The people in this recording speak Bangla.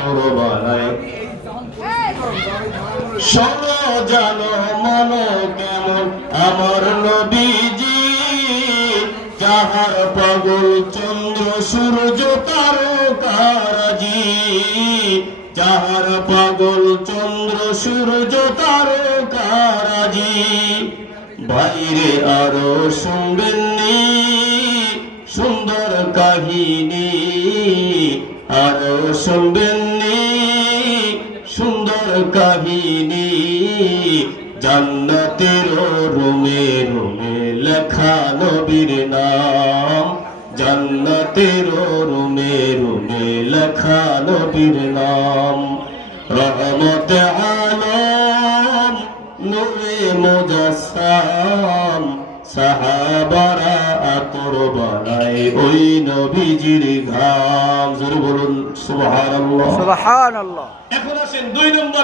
তোর জানো মনো কেমন? আমার নবীজি, যাহার পাগল চন্দ্র, সূর্য তারকারাজি যাহার পাগল চন্দ্র, সূর্য তারকারাজি বাইরে আরও শুনবেননি সুন্দর কাহিনী, আরও সুন্দর কাহিনী। জান্নাতের রুমে রুমে লেখা নবীর নাম। জান্নাতের রুমে রুমে লেখা নবীর নাম। রহমত আলম নূরে মুজাসসাম। সাহাবারা আতর বানায় ওই নবীজির ঘাম। জোরে বলুন সুবহানাল্লাহ। সুবহানাল্লাহ। এখন আসেন দুই নম্বর